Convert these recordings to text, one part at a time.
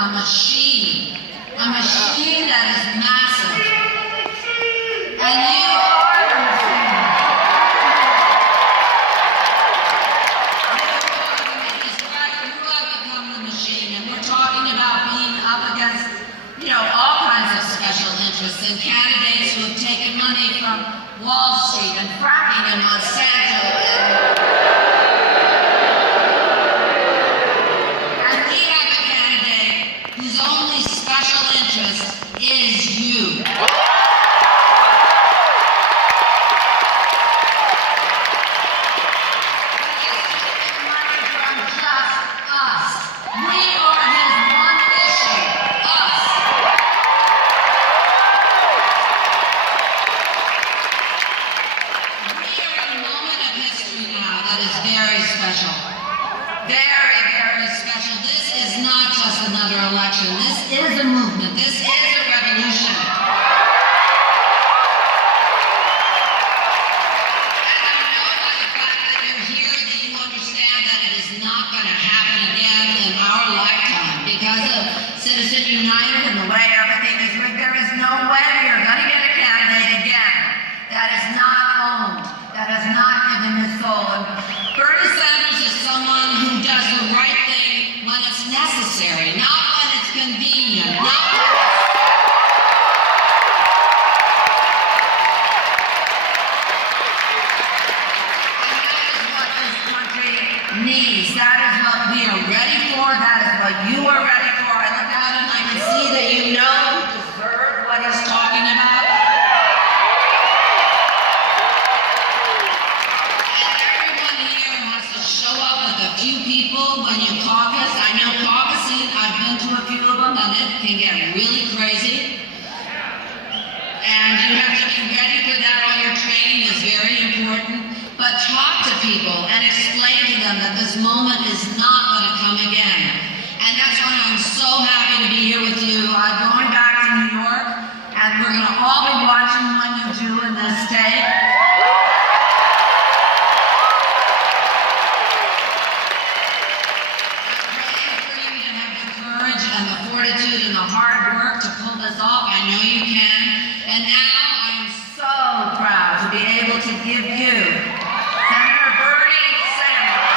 a machine that is massive. And you are a machine. He's right, you have become the machine, and we're talking about being up against, all kinds of special interests and candidates who have taken money from Wall Street and fracking and Monsanto and we have a candidate whose only special interest is you. Very, very special. This is not just another election. This is a movement. This is a revolution. And I know by the fact that you're here that you understand that it is not going to happen again in our lifetime because of Citizen United and the way everything is rigged. There is no way you're going to get a candidate again that is not owned, that has not given his soul. And Bernie Sanders is someone who does the right thing when it's necessary, not when it's convenient, not when it's... And that is what this country needs. That is what we are ready for. That is what you are ready for. I look out and I can see that you deserve what he's talking about. Few people when you caucus. I know caucusing, I've been to a few of them, and it can get really crazy. And you have to be ready for that. All your training is very important. But talk to people and explain to them that this moment is not going to come again. And that's why I'm so happy to be here with you. I'm going back to New York, and we're going to all be watching what you do in this state. And the fortitude and the hard work to pull this off. I know you can. And now I am so proud to be able to give you Senator Bernie Sanders.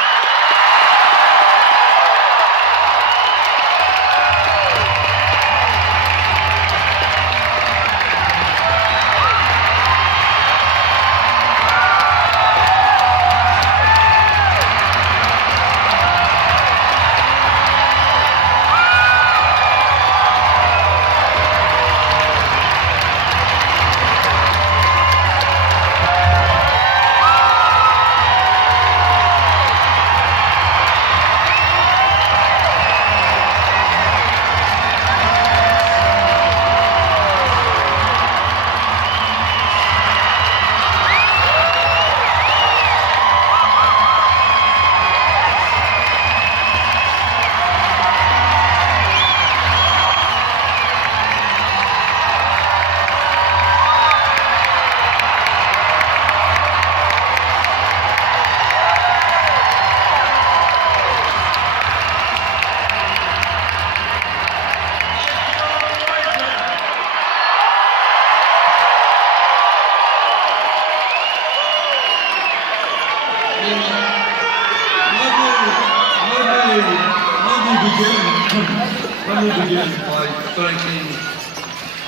Let me begin by thanking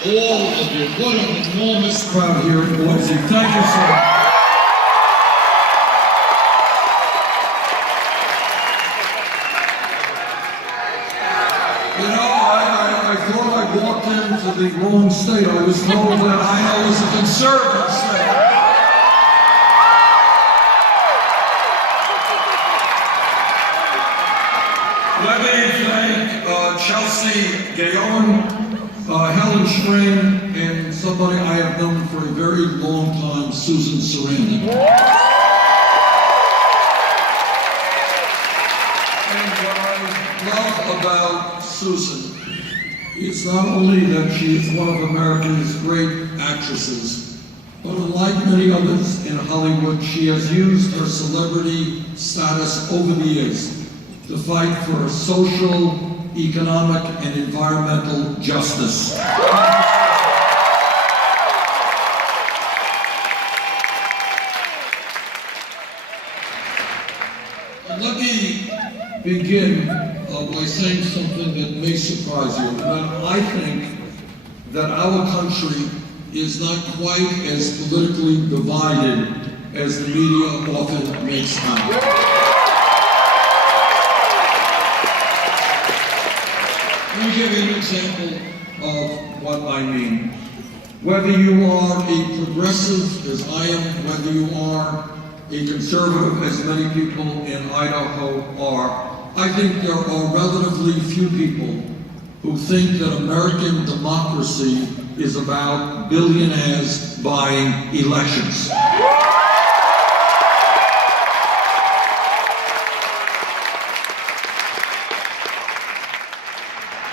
all of you. What an enormous crowd here in Boise. Thank you so much. I thought I walked into the wrong state. I was told that Idaho was a conservative state. Let me thank Chelsea Gayon, Helen Schrain, and somebody I have known for a very long time, Susan Sarandon. And what I love about Susan is not only that she is one of America's great actresses, but unlike many others in Hollywood, she has used her celebrity status over the years to fight for social economic, and environmental justice. Let me begin by saying something that may surprise you. I think that our country is not quite as politically divided as the media often makes out. Let me give you an example of what I mean. Whether you are a progressive, as I am, whether you are a conservative, as many people in Idaho are, I think there are relatively few people who think that American democracy is about billionaires buying elections.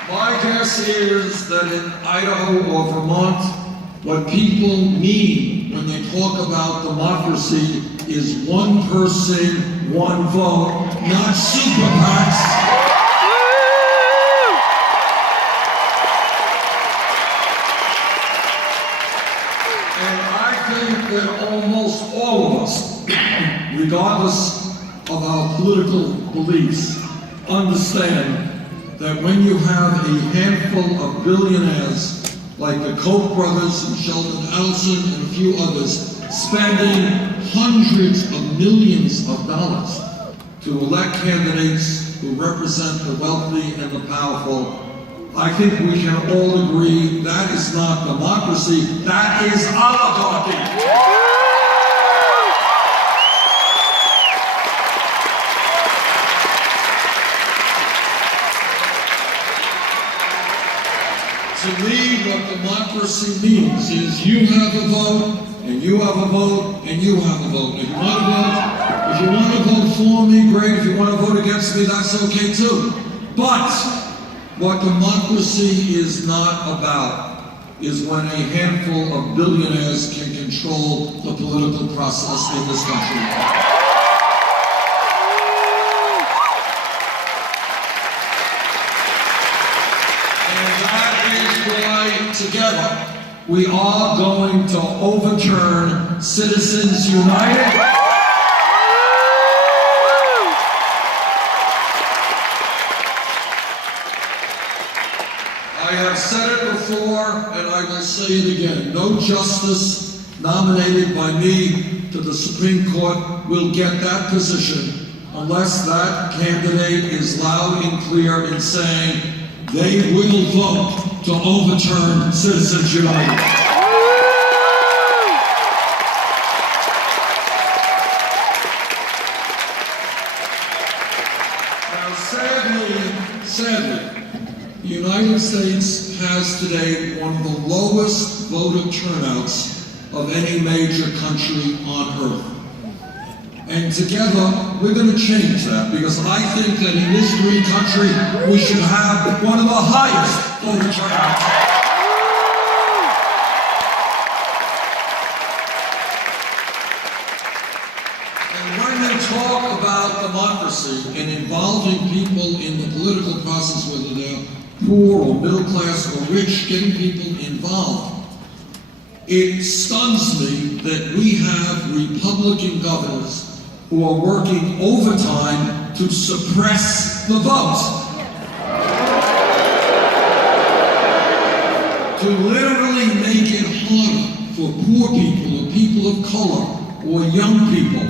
My guess is that in Idaho or Vermont, what people mean when they talk about democracy is one person, one vote, not super PACs. And I think that almost all of us, regardless of our political beliefs, understand that when you have a handful of billionaires like the Koch brothers and Sheldon Adelson and a few others spending hundreds of millions of dollars to elect candidates who represent the wealthy and the powerful, I think we can all agree that is not democracy, that is oligarchy. To me, what democracy means is you have a vote, and you have a vote, and you have a vote. If you want to vote for me, great. If you want to vote against me, that's okay too. But what democracy is not about is when a handful of billionaires can control the political process in this country. Together, we are going to overturn Citizens United. I have said it before, and I will say it again. No justice nominated by me to the Supreme Court will get that position unless that candidate is loud and clear in saying they will vote to overturn Citizens United. Now, sadly, the United States has today one of the lowest voter turnouts of any major country on earth. And together, we're going to change that, because I think that in this green country, we should have one of the highest voter turnouts. And when they talk about democracy and involving people in the political process, whether they're poor or middle class or rich, getting people involved, it stuns me that we have Republican governors who are working overtime to suppress the vote. To literally make it harder for poor people or people of color or young people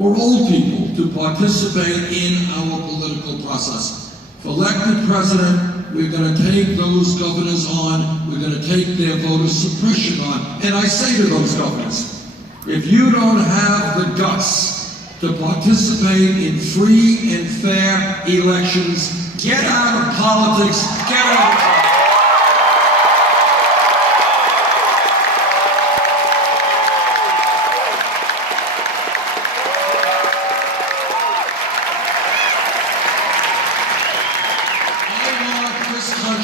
or old people to participate in our political process. For elected president, we're going to take those governors on, we're going to take their voter suppression on. And I say to those governors, if you don't have the guts to participate in free and fair elections, get out of politics, get out of politics.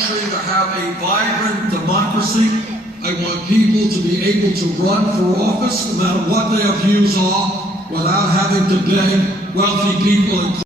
To have a vibrant democracy. I want people to be able to run for office, no matter what their views are, without having to beg wealthy people and